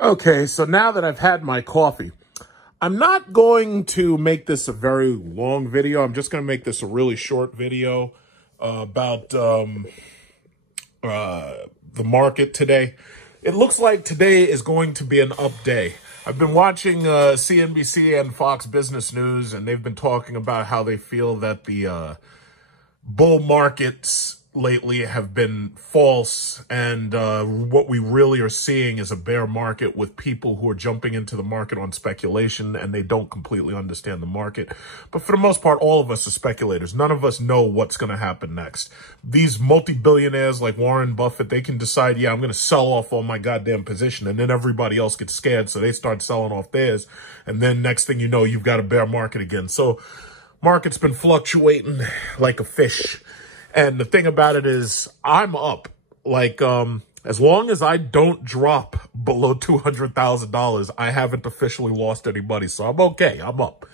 Okay, so now that I've had my coffee, I'm not going to make this a very long video. I'm just going to make this a really short video about the market today. It looks like today is going to be an up day. I've been watching CNBC and Fox Business News, and they've been talking about how they feel that the bull markets lately have been false, and what we really are seeing is a bear market with people who are jumping into the market on speculation, and they don't completely understand the market. But for the most part, all of us are speculators. None of us know what's going to happen next. These multi-billionaires like Warren Buffett, they can decide, yeah, I'm going to sell off all my goddamn position, and then everybody else gets scared, so they start selling off theirs, and then next thing you know, you've got a bear market again. So market's been fluctuating like a fish. And the thing about it is I'm up. Like, as long as I don't drop below $200,000, I haven't officially lost any money. So I'm okay. I'm up.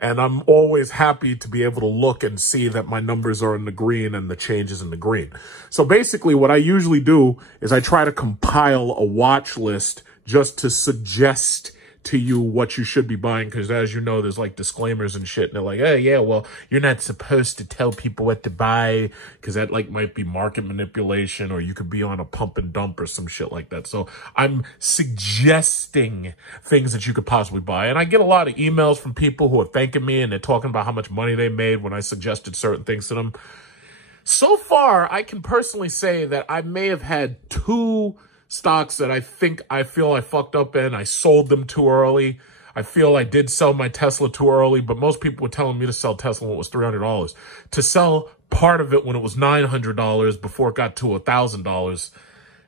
And I'm always happy to be able to look and see that my numbers are in the green and the change is in the green. So basically what I usually do is I try to compile a watch list just to suggest to you what you should be buying, because as you know, there's like disclaimers and shit, and they're like, hey, yeah, well, you're not supposed to tell people what to buy because that like might be market manipulation, or you could be on a pump and dump or some shit like that. So I'm suggesting things that you could possibly buy, and I get a lot of emails from people who are thanking me, and they're talking about how much money they made when I suggested certain things to them. So far, I can personally say that I may have had two stocks that I feel I fucked up in. I sold them too early. I feel I did sell my Tesla too early, but most people were telling me to sell Tesla when it was $300. To sell part of it when it was $900 before it got to $1,000,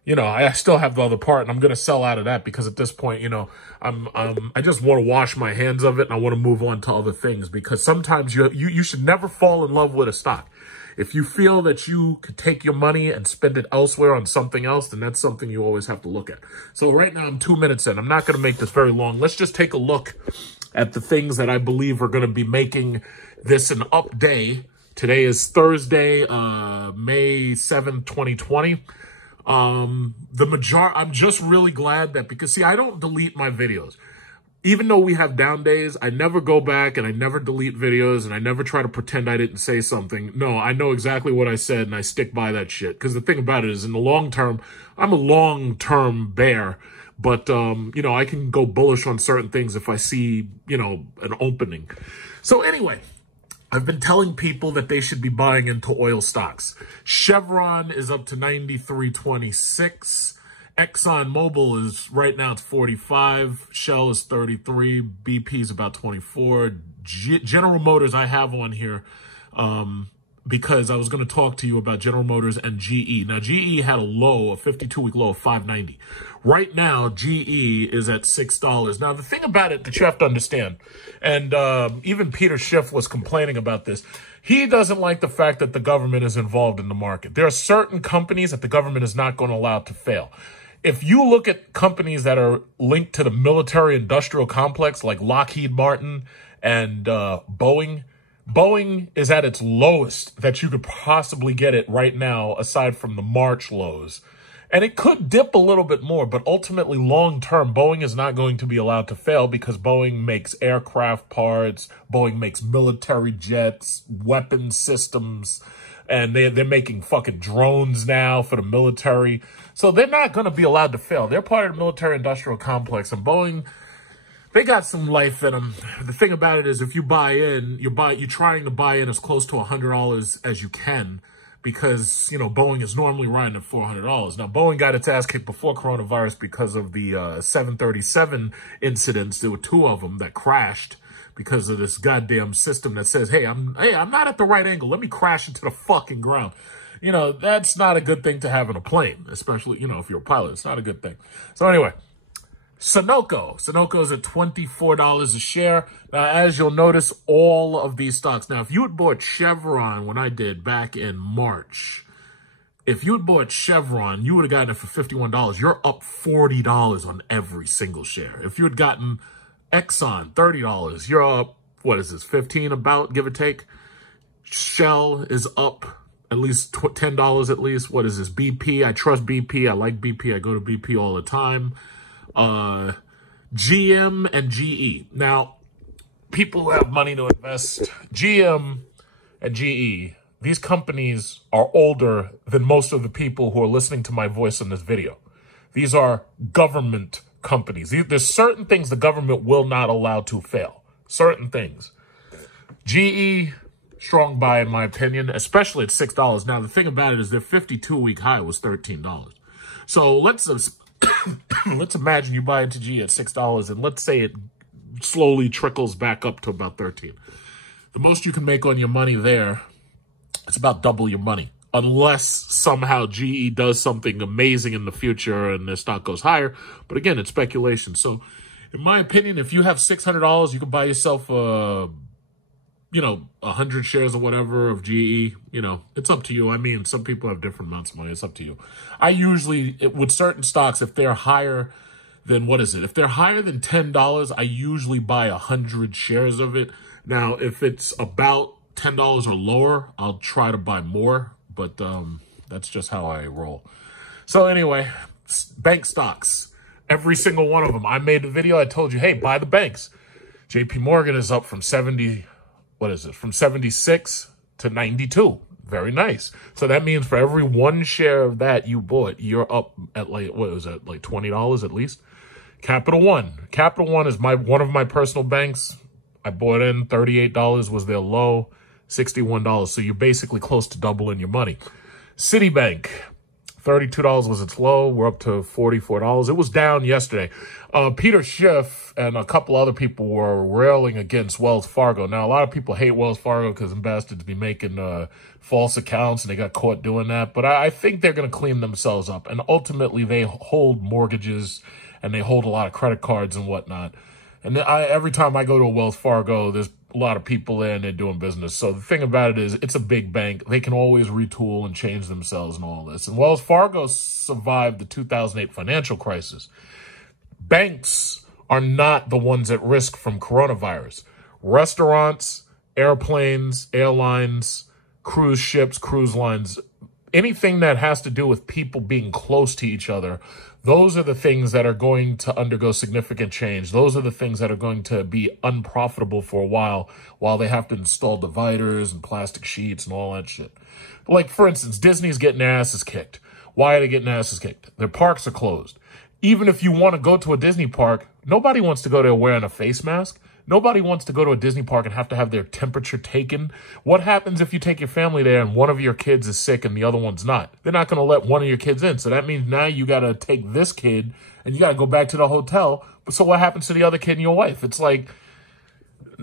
you know, I still have the other part, and I'm going to sell out of that because at this point, you know, I just want to wash my hands of it, and I want to move on to other things, because sometimes you should never fall in love with a stock. If you feel that you could take your money and spend it elsewhere on something else, then that's something you always have to look at. So right now I'm 2 minutes in. I'm not going to make this very long. Let's just take a look at the things that I believe are going to be making this an up day. Today is Thursday, May 7th, 2020. I'm just really glad that, because see, I don't delete my videos. Even though we have down days, I never go back and I never delete videos, and I never try to pretend I didn't say something. No, I know exactly what I said, and I stick by that shit. Because the thing about it is, in the long term, I'm a long-term bear. But, you know, I can go bullish on certain things if I see, you know, an opening. So anyway, I've been telling people that they should be buying into oil stocks. Chevron is up to 93.26. ExxonMobil is, right now, it's 45. Shell is 33. BP is about 24. General Motors I have on here because I was going to talk to you about General Motors and GE. Now, GE had a low, a 52-week low of 590. Right now, GE is at $6. Now, the thing about it that you have to understand, and even Peter Schiff was complaining about this, he doesn't like the fact that the government is involved in the market. There are certain companies that the government is not going to allow to fail. If you look at companies that are linked to the military-industrial complex, like Lockheed Martin and Boeing, Boeing is at its lowest that you could possibly get it right now, aside from the March lows. And it could dip a little bit more, but ultimately, long-term, Boeing is not going to be allowed to fail, because Boeing makes aircraft parts, Boeing makes military jets, weapon systems, and they're making fucking drones now for the military. So they're not going to be allowed to fail. They're part of the military-industrial complex, and Boeing, they got some life in them. The thing about it is, if you buy in, you're trying to buy in as close to $100 as you can, because, you know, Boeing is normally running at $400. Now, Boeing got its ass kicked before coronavirus because of the 737 incidents. There were two of them that crashed because of this goddamn system that says, hey, I'm not at the right angle. Let me crash into the fucking ground. You know, that's not a good thing to have in a plane, especially, you know, if you're a pilot. It's not a good thing. So anyway, Sunoco. Sunoco is at $24 a share. Now, as you'll notice, all of these stocks. Now, if you had bought Chevron when I did back in March, if you had bought Chevron, you would have gotten it for $51. You're up $40 on every single share. If you had gotten Exxon, $30, you're up, what is this, 15 about, give or take. Shell is up at least $10 at least. What is this, BP? I trust BP. I like BP. I go to BP all the time. GM and GE. Now, people who have money to invest, GM and GE, these companies are older than most of the people who are listening to my voice in this video. These are government companies. There's certain things the government will not allow to fail. Certain things. GE, strong buy in my opinion, especially at $6. Now, the thing about it is their 52-week high was $13. So let's imagine you buy into GE at $6, and let's say it slowly trickles back up to about $13. The most you can make on your money there, it's about double your money. Unless somehow GE does something amazing in the future and their stock goes higher. But again, it's speculation. So in my opinion, if you have $600, you can buy yourself 100 shares or whatever of GE. It's up to you. I mean, some people have different amounts of money. It's up to you. I usually, with certain stocks, if they're higher than, if they're higher than $10, I usually buy 100 shares of it. Now, if it's about $10 or lower, I'll try to buy more. But that's just how I roll. So anyway, bank stocks, every single one of them. I made a video. I told you, hey, buy the banks. JP Morgan is up from from 76 to 92. Very nice. So that means for every one share of that you bought, you're up at like $20 at least. Capital One. Capital One is one of my personal banks. I bought in, $38 was their low. $61. So you're basically close to doubling your money. Citibank, $32 was its low. We're up to $44. It was down yesterday. Peter Schiff and a couple other people were railing against Wells Fargo. Now, a lot of people hate Wells Fargo because them bastards be making false accounts and they got caught doing that. But I think they're going to clean themselves up. And ultimately, they hold mortgages and they hold a lot of credit cards and whatnot. And every time I go to a Wells Fargo, there's a lot of people there and they're doing business. So the thing about it is it's a big bank. They can always retool and change themselves and all this. And Wells Fargo survived the 2008 financial crisis. Banks are not the ones at risk from coronavirus. Restaurants, airplanes, airlines, cruise ships, cruise lines, anything that has to do with people being close to each other, those are the things that are going to undergo significant change. Those are the things that are going to be unprofitable for a while they have to install dividers and plastic sheets and all that shit. Like, for instance, Disney's getting their asses kicked. Why are they getting their asses kicked? Their parks are closed. Even if you want to go to a Disney park, nobody wants to go there wearing a face mask. Nobody wants to go to a Disney park and have to have their temperature taken. What happens if you take your family there and one of your kids is sick and the other one's not? They're not going to let one of your kids in. So that means now you got to take this kid and you got to go back to the hotel. So what happens to the other kid and your wife? It's like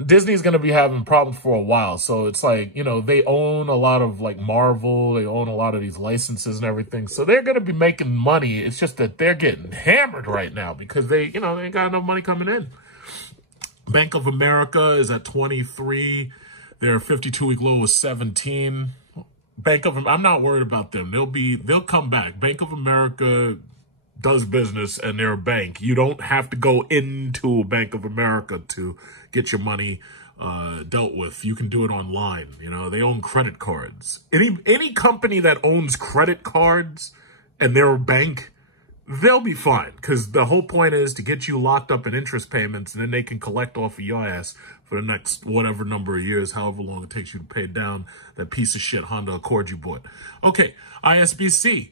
Disney's going to be having problems for a while. So it's like, they own a lot of like Marvel. They own a lot of these licenses and everything. So they're going to be making money. It's just that they're getting hammered right now because they ain't got enough money coming in. Bank of America is at 23. Their 52-week low was 17. I'm not worried about them. They'll come back. Bank of America does business and they're a bank. You don't have to go into Bank of America to get your money dealt with. You can do it online. They own credit cards. Any company that owns credit cards and they're a bank, they'll be fine, because the whole point is to get you locked up in interest payments, and then they can collect off of your ass for the next whatever number of years, however long it takes you to pay down that piece of shit Honda Accord you bought. Okay, ISBC.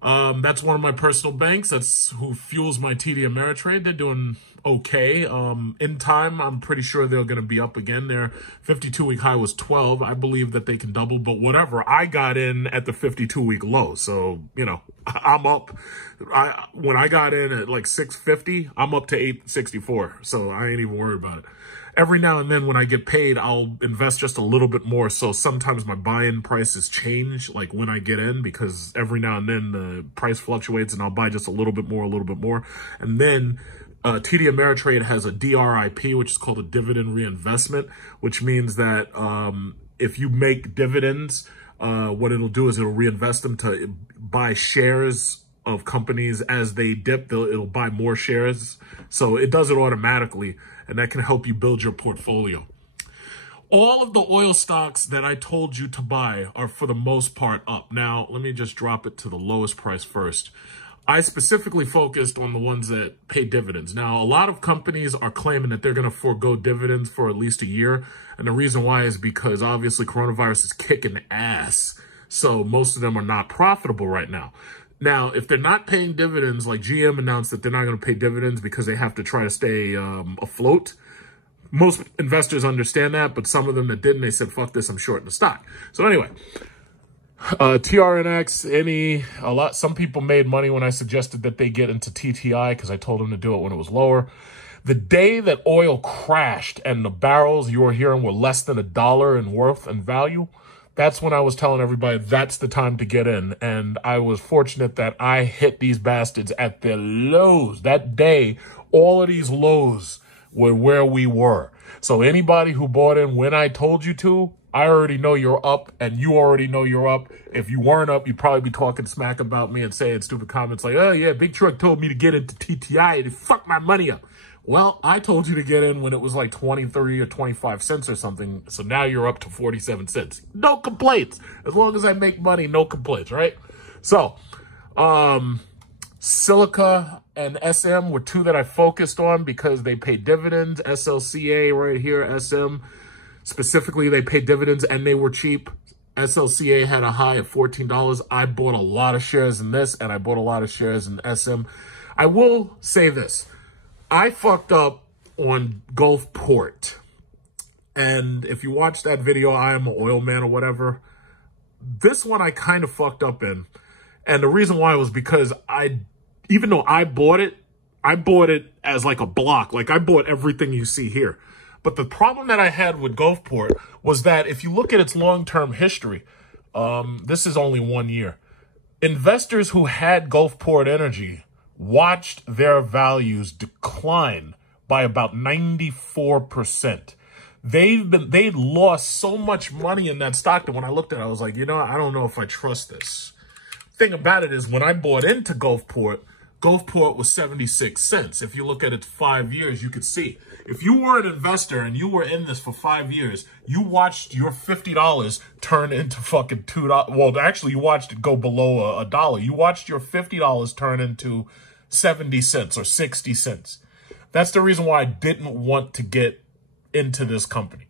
That's one of my personal banks. That's who fuels my TD Ameritrade. They're doing okay. In time, I'm pretty sure they're going to be up again. Their 52-week high was 12. I believe that they can double, but whatever. I got in at the 52-week low, so, I'm up. When I got in at like 650, I'm up to 864, so I ain't even worried about it. Every now and then when I get paid, I'll invest just a little bit more. So sometimes my buy-in prices change, like when I get in, because every now and then the price fluctuates and I'll buy just a little bit more. And then TD Ameritrade has a DRIP, which is called a dividend reinvestment, which means that if you make dividends, what it'll do is it'll reinvest them to buy shares of companies as they dip. It'll buy more shares. So it does it automatically, and that can help you build your portfolio. All of the oil stocks that I told you to buy are for the most part up. Now, let me just drop it to the lowest price first. I specifically focused on the ones that pay dividends. Now, a lot of companies are claiming that they're going to forego dividends for at least a year. And the reason why is because obviously coronavirus is kicking ass. So most of them are not profitable right now. Now, if they're not paying dividends, like GM announced that they're not going to pay dividends because they have to try to stay afloat. Most investors understand that, but some of them that didn't, they said, fuck this, I'm shorting the stock. So anyway, TRNX, some people made money when I suggested that they get into TTI because I told them to do it when it was lower. The day that oil crashed and the barrels you were hearing were less than $1 in worth and value, that's when I was telling everybody that's the time to get in. And I was fortunate that I hit these bastards at their lows. That day, all of these lows were where we were. So anybody who bought in when I told you to, I already know you're up, and you already know you're up. If you weren't up, you'd probably be talking smack about me and saying stupid comments like, oh, yeah, Big Truck told me to get into TTI and it fucked my money up. Well, I told you to get in when it was like 20, 30, or 25 cents or something. So now you're up to 47 cents. No complaints. As long as I make money, no complaints, right? So, Silica and SM were two that I focused on because they pay dividends. SLCA right here, SM. Specifically, they pay dividends and they were cheap. SLCA had a high of $14. I bought a lot of shares in this, and I bought a lot of shares in SM. I will say this. I fucked up on Gulfport. And if you watch that video, I am an oil man or whatever. This one I kind of fucked up in. And the reason why was because even though I bought it as like a block. Like I bought everything you see here. But the problem that I had with Gulfport was that if you look at its long-term history, this is only 1 year. Investors who had Gulfport Energy watched their values decline by about 94%. They'd lost so much money in that stock that when I looked at it, I was like, you know, I don't know if I trust this. Thing about it is when I bought into Gulfport was 76 cents. If you look at it 5 years, you could see. If you were an investor and you were in this for 5 years, you watched your $50 turn into fucking $2. Well, actually, you watched it go below a dollar. You watched your $50 turn into 70 cents or 60 cents. That's the reason why I didn't want to get into this company.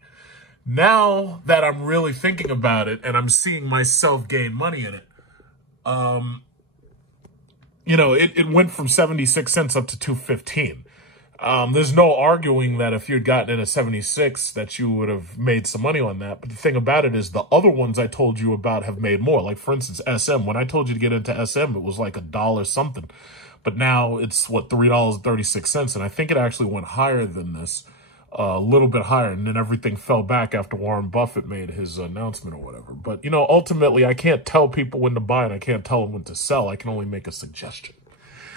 Now that I'm really thinking about it and I'm seeing myself gain money in it, you know, it went from 76 cents up to 215. There's no arguing that if you'd gotten in at 76 that you would have made some money on that. But the thing about it is the other ones I told you about have made more. Like, for instance, SM. When I told you to get into SM, it was like $1 something. But now it's, what, $3.36. And I think it actually went higher than this, a little bit higher. And then everything fell back after Warren Buffett made his announcement or whatever. But, you know, ultimately, I can't tell people when to buy and I can't tell them when to sell. I can only make a suggestion.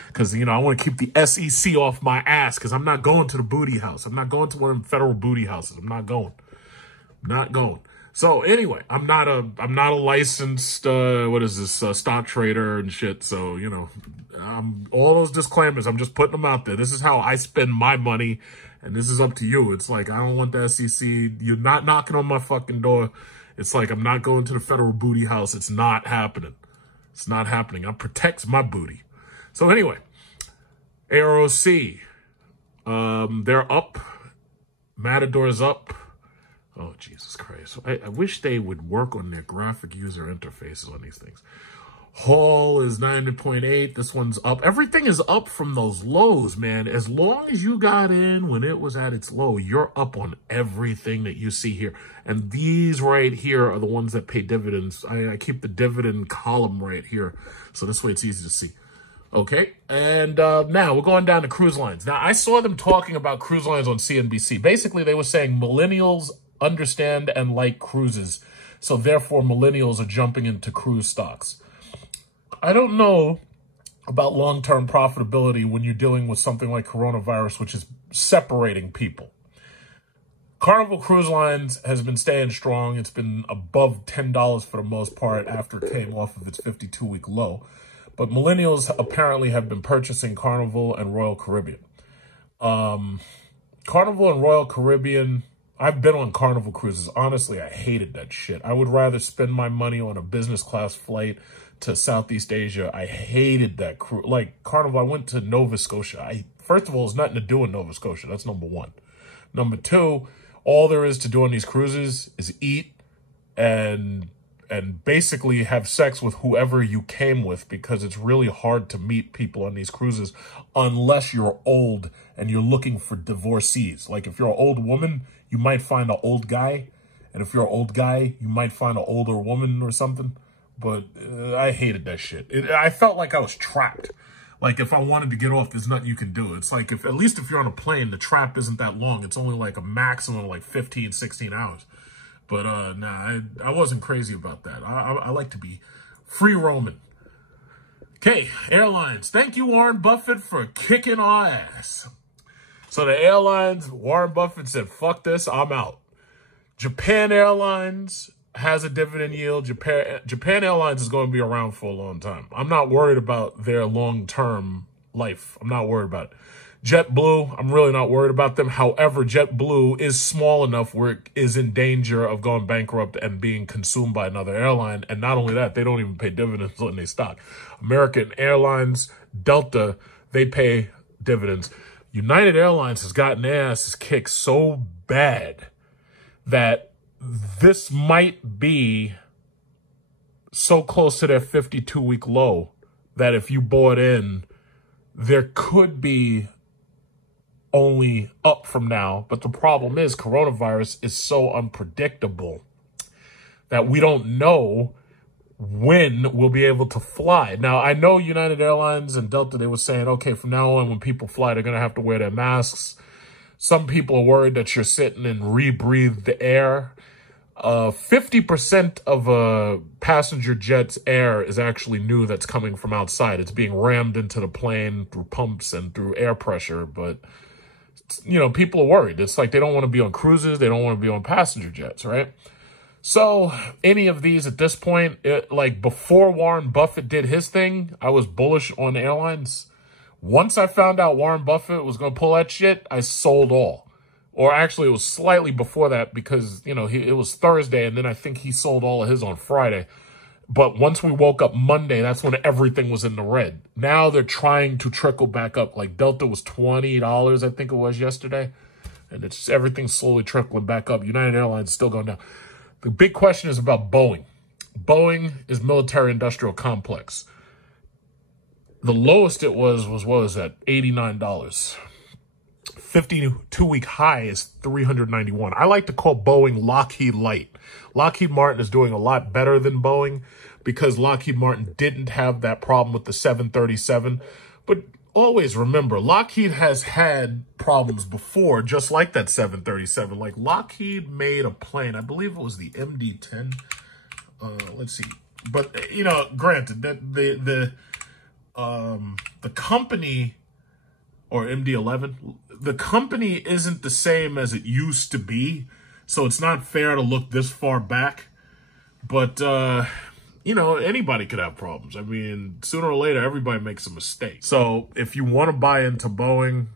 Because, you know, I want to keep the SEC off my ass because I'm not going to the booty house. I'm not going to one of them federal booty houses. I'm not going. Not going. So, anyway, I'm not a licensed, stock trader and shit. So, you know, all those disclaimers, I'm just putting them out there. This is how I spend my money, and this is up to you. It's like, I don't want the SEC. You're not knocking on my fucking door. It's like, I'm not going to the federal booty house. It's not happening. It's not happening. I protect my booty. So anyway, AROC, they're up. Matador's up. Oh, Jesus Christ. I wish they would work on their graphic user interfaces on these things. Hall is 90.8. This one's up. Everything is up from those lows, man. As long as you got in when it was at its low, you're up on everything that you see here. And these right here are the ones that pay dividends. I keep the dividend column right here. So this way it's easy to see. Okay, and now we're going down to cruise lines. Now, I saw them talking about cruise lines on CNBC. Basically, they were saying millennials understand and like cruises, so therefore millennials are jumping into cruise stocks. I don't know about long-term profitability when you're dealing with something like coronavirus, which is separating people. Carnival Cruise Lines has been staying strong. It's been above $10 for the most part after it came off of its 52-week low. But millennials apparently have been purchasing Carnival and Royal Caribbean. Carnival and Royal Caribbean, I've been on Carnival cruises. Honestly, I hated that shit. I would rather spend my money on a business class flight to Southeast Asia. I hated that cruise. Like, Carnival, I went to Nova Scotia. First of all, there's nothing to do in Nova Scotia. That's number one. Number two, all there is to do on these cruises is eat and basically have sex with whoever you came with, because it's really hard to meet people on these cruises unless you're old and you're looking for divorcees. Like, if you're an old woman, you might find an old guy. And if you're an old guy, you might find an older woman or something. But I hated that shit. I felt like I was trapped. Like, if I wanted to get off, there's nothing you can do. It's like, at least if you're on a plane, the trap isn't that long. It's only like a maximum of like 15, 16 hours. But nah, I wasn't crazy about that. I like to be free roaming. Okay, airlines. Thank you, Warren Buffett, for kicking our ass. So the airlines, Warren Buffett said, fuck this, I'm out. Japan Airlines has a dividend yield. Japan Airlines is going to be around for a long time. I'm not worried about their long-term life. I'm not worried about it. JetBlue, I'm really not worried about them. However, JetBlue is small enough where it is in danger of going bankrupt and being consumed by another airline. And not only that, they don't even pay dividends on their stock. American Airlines, Delta, they pay dividends. United Airlines has gotten their asses kicked so bad that this might be so close to their 52-week low that if you bought in, there could be only up from now. But the problem is coronavirus is so unpredictable that we don't know when we'll be able to fly. Now, I know United Airlines and Delta, they were saying, okay, from now on, when people fly, they're going to have to wear their masks. Some people are worried that you're sitting and rebreathe the air. 50% of a passenger jet's air is actually new that's coming from outside. It's being rammed into the plane through pumps and through air pressure. But, you know, people are worried. It's like they don't want to be on cruises. They don't want to be on passenger jets, right? So any of these at this point, like before Warren Buffett did his thing, I was bullish on airlines. Once I found out Warren Buffett was going to pull that shit, I sold all. Or actually, it was slightly before that because, you know, it was Thursday, and then I think he sold all of his on Friday. But once we woke up Monday, that's when everything was in the red. Now they're trying to trickle back up. Like Delta was $20, I think it was yesterday. And it's just everything's slowly trickling back up. United Airlines is still going down. The big question is about Boeing. Boeing is military-industrial complex. The lowest it was what was that? $89. 52-week high is $391. I like to call Boeing Lockheed Light. Lockheed Martin is doing a lot better than Boeing because Lockheed Martin didn't have that problem with the 737. But always remember, Lockheed has had problems before, just like that 737. Like Lockheed made a plane, I believe it was the MD-10. Let's see. But, you know, granted, that the company, or MD-11, the company isn't the same as it used to be, so it's not fair to look this far back. But, you know, anybody could have problems. I mean, sooner or later, everybody makes a mistake. So if you want to buy into Boeing,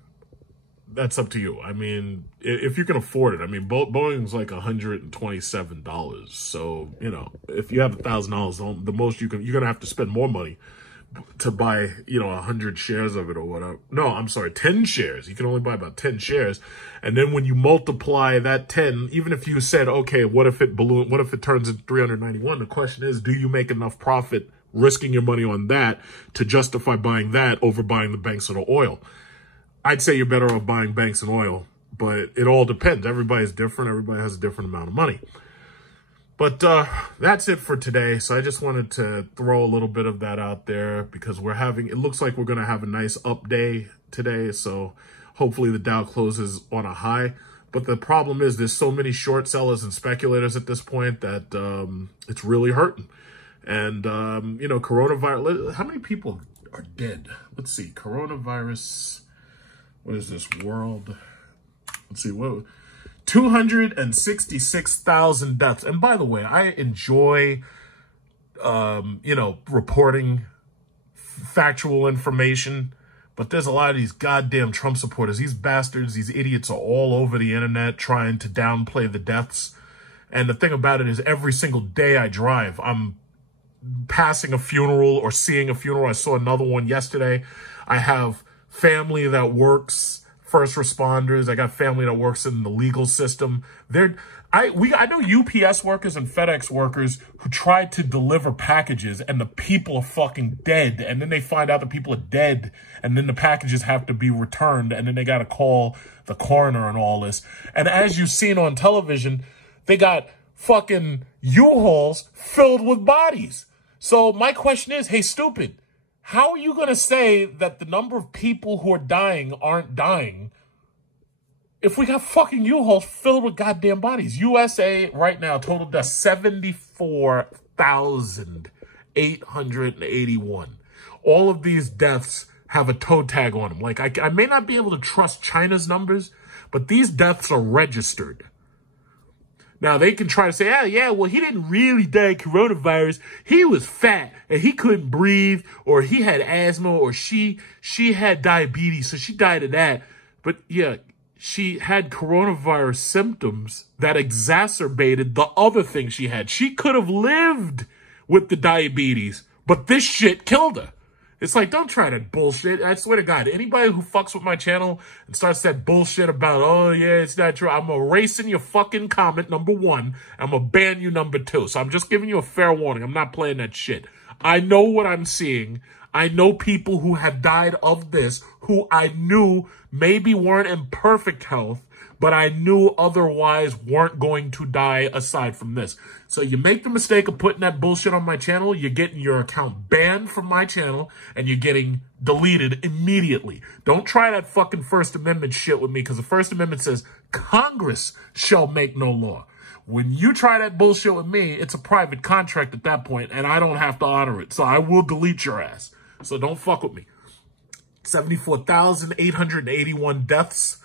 that's up to you. I mean, if you can afford it. I mean, Boeing's like $127. So, you know, if you have $1,000, the most you're going to have to spend more money to buy, you know, 100 shares of it or whatever. No, I'm sorry, 10 shares. You can only buy about 10 shares. And then when you multiply that 10, even if you said, okay, what if it turns into 391? The question is, do you make enough profit risking your money on that to justify buying that over buying the banks and the oil? I'd say you're better off buying banks and oil, but it all depends. Everybody's different. Everybody has a different amount of money. But that's it for today. So I just wanted to throw a little bit of that out there because it looks like we're going to have a nice up day today. So hopefully the Dow closes on a high. But the problem is there's so many short sellers and speculators at this point that it's really hurting. And, you know, coronavirus, how many people are dead? Let's see, coronavirus, what is this, world? Let's see, what? 266,000 deaths. And by the way, I enjoy, you know, reporting factual information, but there's a lot of these goddamn Trump supporters. These bastards, these idiots are all over the internet trying to downplay the deaths. And the thing about it is every single day I drive, I'm passing a funeral or seeing a funeral. I saw another one yesterday. I have family that works, first responders. I got family that works in the legal system. I know UPS workers and FedEx workers who try to deliver packages and the people are fucking dead. And then they find out the people are dead and then the packages have to be returned and then they got to call the coroner and all this. And as you've seen on television, they got fucking U-Hauls filled with bodies. So my question is, hey, stupid, how are you going to say that the number of people who are dying aren't dying if we got fucking U-Hauls filled with goddamn bodies? USA right now, total deaths, 74,881. All of these deaths have a toe tag on them. Like, I may not be able to trust China's numbers, but these deaths are registered. Now, they can try to say, oh, yeah, well, he didn't really die of coronavirus. He was fat and he couldn't breathe, or he had asthma, or she had diabetes, so she died of that. But, yeah, she had coronavirus symptoms that exacerbated the other thing she had. She could have lived with the diabetes, but this shit killed her. It's like, don't try that bullshit. I swear to God, anybody who fucks with my channel and starts that bullshit about, oh, yeah, it's not true, I'm erasing your fucking comment, number one. I'm going to ban you, number two. So I'm just giving you a fair warning. I'm not playing that shit. I know what I'm seeing. I know people who have died of this who I knew maybe weren't in perfect health, but I knew otherwise weren't going to die aside from this. So you make the mistake of putting that bullshit on my channel, you're getting your account banned from my channel, and you're getting deleted immediately. Don't try that fucking First Amendment shit with me, because the First Amendment says Congress shall make no law. When you try that bullshit with me, it's a private contract at that point, and I don't have to honor it. So I will delete your ass. So don't fuck with me. 74,881 deaths,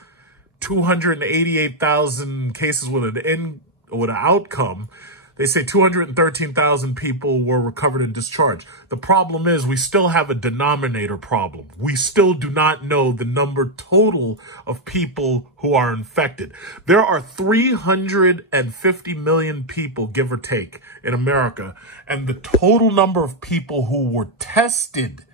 288,000 cases with an outcome. They say 213,000 people were recovered and discharged. The problem is we still have a denominator problem. We still do not know the number total of people who are infected. There are 350 million people, give or take, in America, and the total number of people who were tested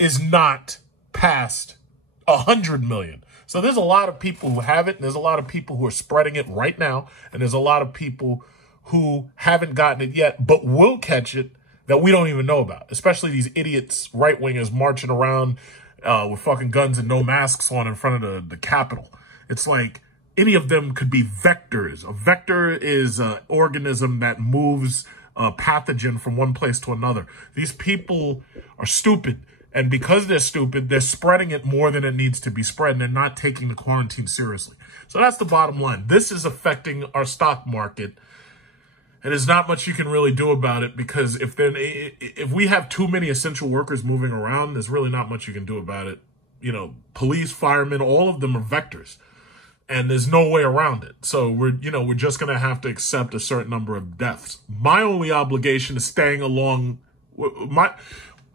is not past 100 million. So there's a lot of people who have it, and there's a lot of people who are spreading it right now, and there's a lot of people who haven't gotten it yet, but will catch it, that we don't even know about. Especially these idiots, right-wingers, marching around with fucking guns and no masks on in front of the Capitol. It's like any of them could be vectors. A vector is an organism that moves a pathogen from one place to another. These people are stupid. And because they're stupid, they're spreading it more than it needs to be spread, and they're not taking the quarantine seriously. So that's the bottom line. This is affecting our stock market, and there's not much you can really do about it, because if we have too many essential workers moving around, there's really not much you can do about it. You know, police, firemen, all of them are vectors, and there's no way around it. So we're just going to have to accept a certain number of deaths. My only obligation is staying along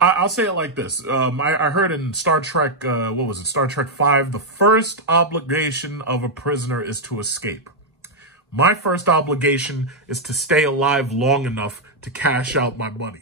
I'll say it like this. I heard in Star Trek, what was it, Star Trek 5, the first obligation of a prisoner is to escape. My first obligation is to stay alive long enough to cash out my money.